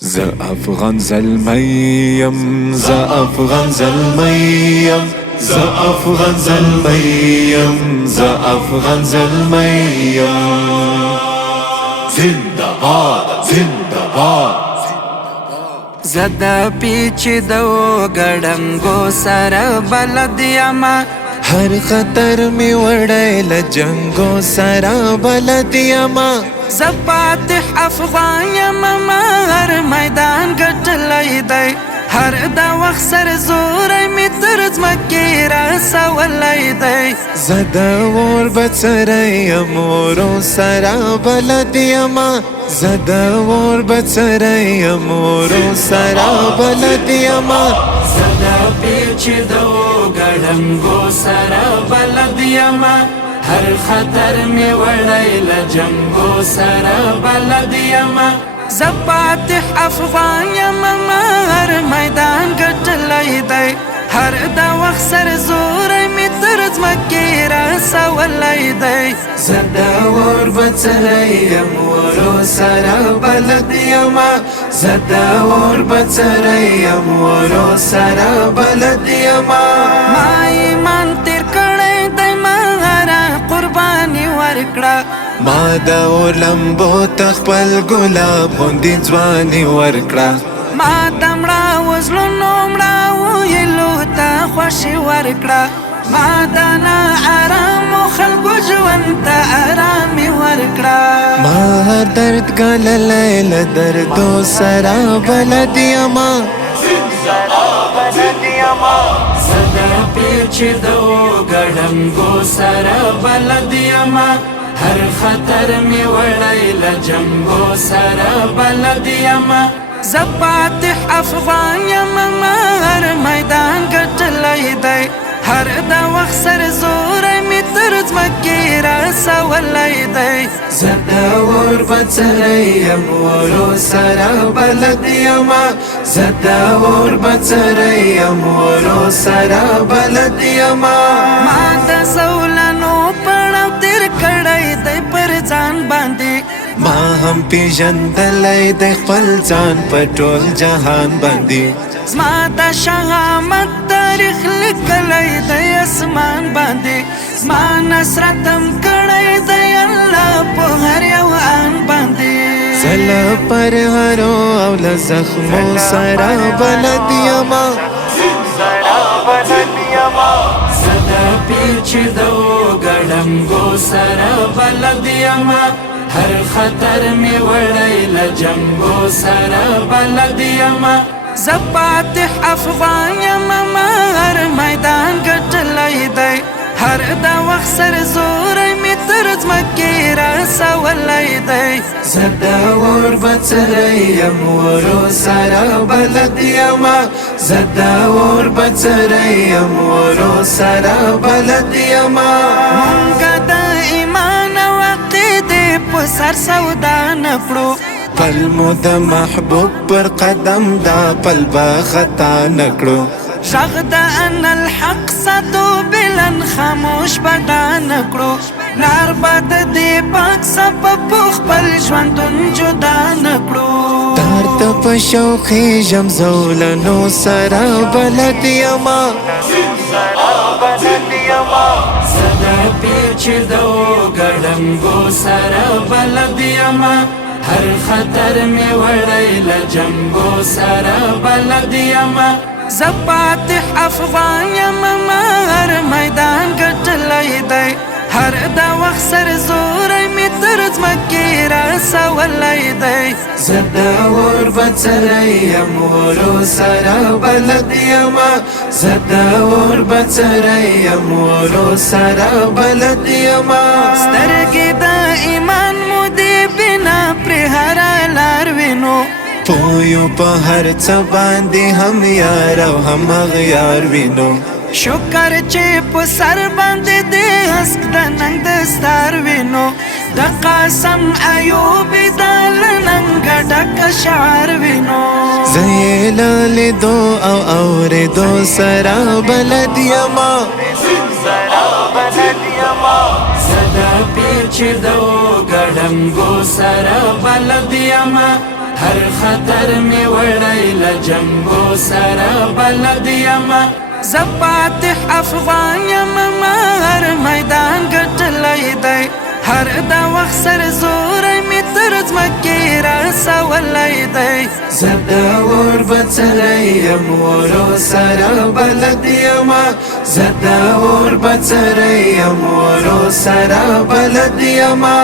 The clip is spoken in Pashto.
ز افغان زلمیم ز افغان زلمیم ز افغان زلمیم ز افغان زلمیم زنده باد زنده باد زدا پیچیدو گړنګو سره بلد یما هر خطر می وړی له جنګو سره بلد یما زفاتح افغان یما هر میدان ګټلی دی هر د وخت سر زور می تر ځمکې رسولی دی زه د اور بڅری یم ورو سره بلد یما زه د اور بڅری یم ورو سره بلد یما زه د پیچیدو ګړنګو سره بلد یما هر خطر می وړی له جنګو سره بلد یما زفاتح افغان یما هر میدان ګټلی دی هر د وخت سر زور می تر ځمکې رسولی دی زه د اور بڅری یم ورو سره بلد یما زه د اور بڅری یم ورو سره بلد یما ما ایمان تیر کړی دی ما هره قرباني ورکړه ما د اور لمبو ته خپل ګلاب غوندې ځواني ورکړه ما د مړاوو زړونو مړاوو هیلو ته خوښي ورکړه ما د ناارامو خلکو ژوند ته ارامي ورکړه ما هر درد ګاللی له دردو سره بلد یما زه د پیچیدو ګړنګو سره بلد یما هر خطر می وړی له جنګو سره بلد یما زفاتح افغان یما هر میدان ګټلی دی هر د وخت سر زور می تر ځمکې رسولی دی زه د اور بڅری یم ورو سره بلد یما زه د اور بڅری یم ورو سره بلد یما ما د زولنو پړاو تیر کړی دی پر ځان باندې ما هم پیژندلی د خپل ځان په ټول جهان باندې زما د شهامت تاریخ لیکلی دی اسمان باندې زما نصرتم کړی دی الله په هر یو آن باندې زه له پرهرو او له زخمو سره بلد یما زه د پیچیدو ګړنګو سره بلد یما هر خطر می وړی له جنګو سره بلد یما زفاتح افغان یما هر میدان ګټلی دی هر د وخت سر زور می تر ځمکې رسولی دی زه د اور بڅری یم ورو سره بلد یما زه د اور بڅری یم ورو سره بلد یما مونږه د ایمان او عقیدې په سر سودا نه کړو پل مو د محبوب پر قدم دا پل به خطا نکړو غږ د ان الحق ساتو بلن خاموش بډا نه کړو لار به د دې پاک سبب په خپل ژوندون جدا نه کړو دار ته په شوقې ژم زولنو سره بلد یما زه د پیچیدو ګړنګو سره بلد یما هر خطر می وړی له جنګو سره بلد یما زفاتح افغان یما هر میدان ګټلی دی هر د وخت سر زور می تر ځمکې رسولی دی زه د اور بڅری یم ورو سره بلد یما زه د اور بڅری یم ورو سره بلد یما سترګې د ایمان مو دې بنا پرې هره لار وینو پویو په هر څه باندې هم یار او هم اغیار وینو شکر چې په سر باندې دې هسک د ننګ دستار وینو د قاسم ایوب د لننګ ډک شعر وینو زه یې له لیدو او اورېدو سره بلد یما زه د پیچ چې د ګړنګو سره بلد یما هر خطر می وړی له جنګو سره بلد یما زفاتح افغان یما ما هر میدان ګټلی دی هر د وخت سر زوری می تر ځمکې رسولی دی زدا ور بڅریم ورو سره بلد یما زدا ور بڅریم ورو سره بلد یما